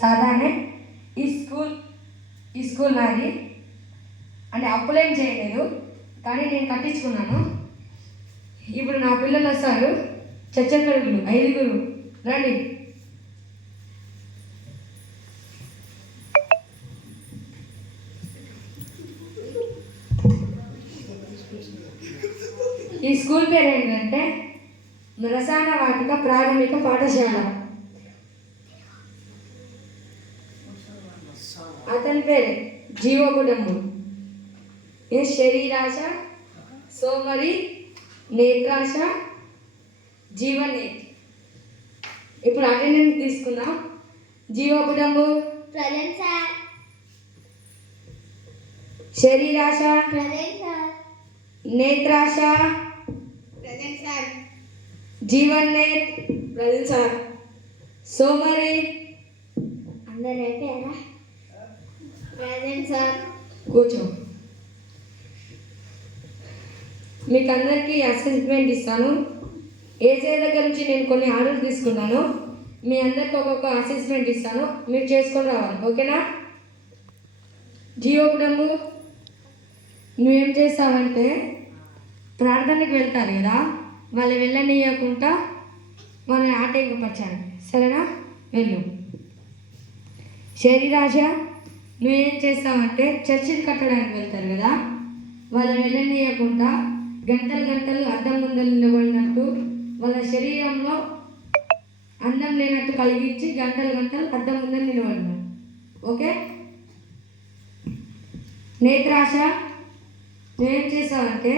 సాధారణే ఈ స్కూల్ నాది అంటే అప్పులేం చేయలేదు, కానీ నేను కట్టించుకున్నాను. ఇప్పుడు నా పిల్లలు వస్తారు, చచ్చకడుగులు 5 రండి. ఈ స్కూల్ పేరు ఏంటంటే రసాయన వాటిక ప్రాథమిక పాఠశాల. అతని పేరు జీవకుడము. ఏ శరీరాశ, సోమరి, నేత్రాశ, జీవనేతి. ఇప్పుడు అటెండెన్స్ తీసుకుందాం. జీవకుడము ప్రజెంట్ సార్. శరీరాశ ప్రజెంట్ సార్. నేత్రాశ ప్రజెంట్ సార్. జీవనేత్ ప్రజెంట్ సార్. సోమరి అందరూ అయిపోయారా? Present sir. కూర్చో. మీకు అందరికీ అసెస్మెంట్ ఇస్తాను. ఏసఐ దగ్గర నుంచి నేను కొన్ని ఆర్డర్స్ తీసుకున్నాను. మీ అందరికి ఒక్కొక్క అసెస్మెంట్ ఇస్తాను, మీరు చేసుకొని రావాలి, ఓకేనా? జీవకుడము నువ్వేం చేస్తావంటే ప్రార్థనకి వెళ్తారు కదా, వాళ్ళు వెళ్ళనీయకుండా వాళ్ళని ఆటంకపరచాలి, సరేనా? వెళ్ళు. శరీరాశ నువ్వేం చేస్తావంటే చర్చిలు కట్టడానికి వెళ్తారు కదా, వాళ్ళని వెళ్ళనీయకుండా గంటలు అద్దం ముందలు నిలబడినట్టు వాళ్ళ శరీరంలో అందం లేనట్టు కలిగించి గంటలు అద్దం ముందలు నిలబడినారు, ఓకే? నేత్రాశ నువ్వేం చేస్తావంటే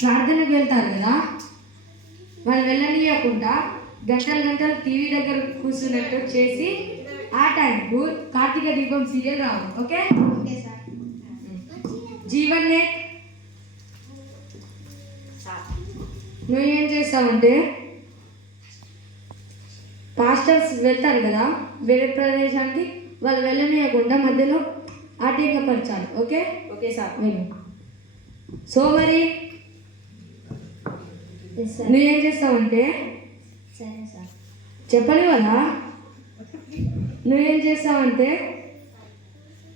ప్రార్థనకు వెళ్తారు కదా, వాళ్ళు వెళ్ళనీయకుండా గంటలు టీవీ దగ్గర కూర్చున్నట్టు చేసి ఆ టైంకు కార్తీక దీపం సీరియల్ రావు, ఓకే? Okay sir. జీవనేత్ నువ్వేం చేస్తావంటే పాస్టర్స్ వెళ్తారు కదా వేరే ప్రదేశానికి, వాళ్ళు వెళ్ళనీయకుండా మధ్యలో ఆటంకపరచాలి, ఓకే? ఓకే సార్, వెళ్ళు. సోమరి నువ్వేం చేస్తావంటే సరే సార్. చెప్పని కదా, నువ్వేం చేస్తావంటే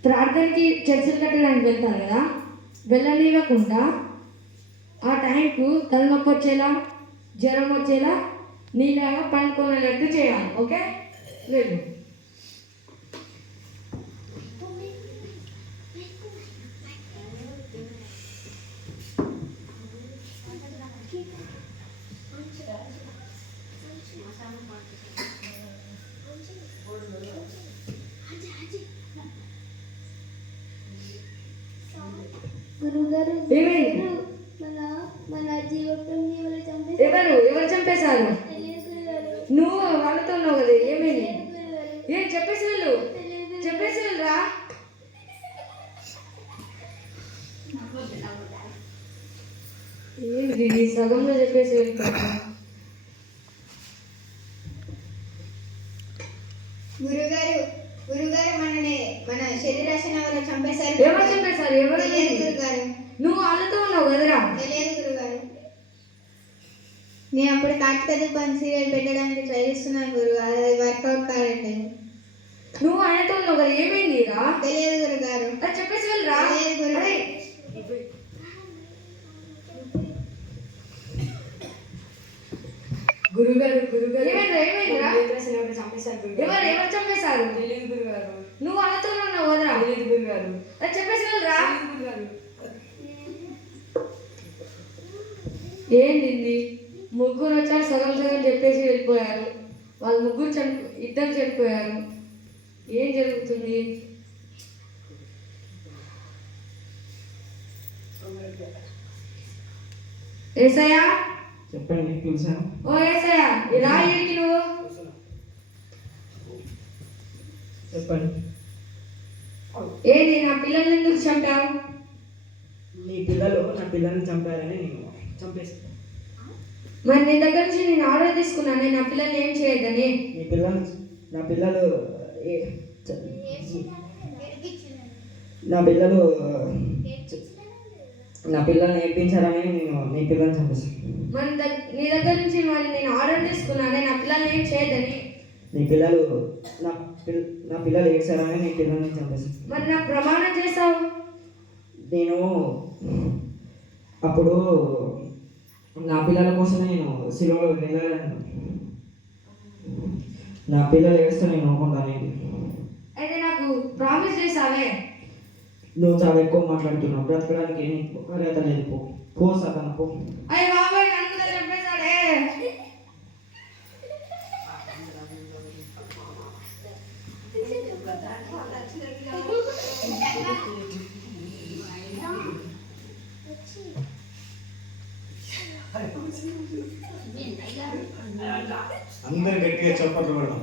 ప్రార్థనకి చర్చలు కట్టడానికి వెళ్తాను కదా, వెళ్ళనివ్వకుండా ఆ టైంకు తలనొప్పి వచ్చేలా జ్వరం వచ్చేలా నీలాగా పండుకునేటట్టు చేయాలి, ఓకే? వెళ్ళు. గురుగారు ఏమైంది? మన జీవకుడిని ఎవరు చంపేశారు? నువ్వు వాళ్ళతో ఉన్నావు కదా, ఏమైంది? ఏం చెప్పేసి వెళ్ళు, చెప్పేసి వెళ్ళరా. ఏంటి సగంలో చెప్పేసి వెళ్ళిపోతా? గురుగారు మన శరీరాశన ఎవరో చంపేశారు. ఎవరు చంపేశారు? ఎవరు? తెలియదు గురుగారు. నువ్వు వాళ్ళతో ఉన్నావు కదరా. తెలియదు గురుగారు. నేను అప్పుడు కార్తీక దీపం సీరియల్ పెట్టడానికి ట్రై చేస్తున్నాను గురుగారు, అది వర్కౌట్ కావట్లేదు. నువ్వు ఆయనతో ఉన్నావు కదా, ఏమైంది రా? తెలియదు గురుగారు. చెప్పేసి వెళ్ళరా. తెలియదు గురుగారు. గురుగారు ఏమైందిరా? ఎవరు చంపేశారు? తెలియదు గురుగారు. నువ్వు వాళ్ళతో ఉన్నావు కదరా. తెలియదు గురుగారు. చెప్పేసి వెళ్ళరా. గురుగారు ఏంది ముగ్గురు వచ్చారు, సగం చెప్పేసి వెళ్ళిపోయారు. వాళ్ళు ముగ్గురు ఇద్దరు చనిపోయారు. ఏం జరుగుతుంది? ఏసయ్యా చెప్పండి, పిలిచాను. ఓ ఏసయ్యా, ఇలా ఏంటి నువ్వు? చెప్పండి. ఏంది నా పిల్లల్ని ఎందుకు చంపావు? మీ పిల్లలు నా పిల్లల్ని చంపారని నేను చంపేస్తాను. మరి నీ దగ్గర నుంచి నేను ఆర్డర్ తీసుకున్నాను, నా పిల్లల్ని ఏం చేయొద్దని. నా పిల్లలు నా పిల్లల్ని నేర్పించారని నేను మీ పిల్లల్ని చంపేస్తాను. నీ దగ్గర నుంచి మరి నేను ఆర్డర్ తీసుకున్నాను, నా పిల్లల్ని ఏం చేయొద్దని. నీ పిల్లలు నా నా పిల్లలు ఏడ్చారని నీ పిల్లల్ని చంపేస్తాను. మరి నాకు ప్రమాణం చేసావు. నేను అప్పుడు నా పిల్లల కోసం నేను సిలువలో వెళ్ళాను. నా పిల్లలు ఏడిస్తే నేను అనుకుంటాను. అయితే నాకు ప్రామిస్ చేసావే. నువ్వు చాలా ఎక్కువ మాట్లాడుతున్నావు. బ్రతకడానికి ఏమి అర్హత లేదు. పో సగం పో. అయ్య బాబాయ్ నన్ను కూడా చంపేశాడే. అందరు గట్టిగా చప్పట్లు పెడదాం.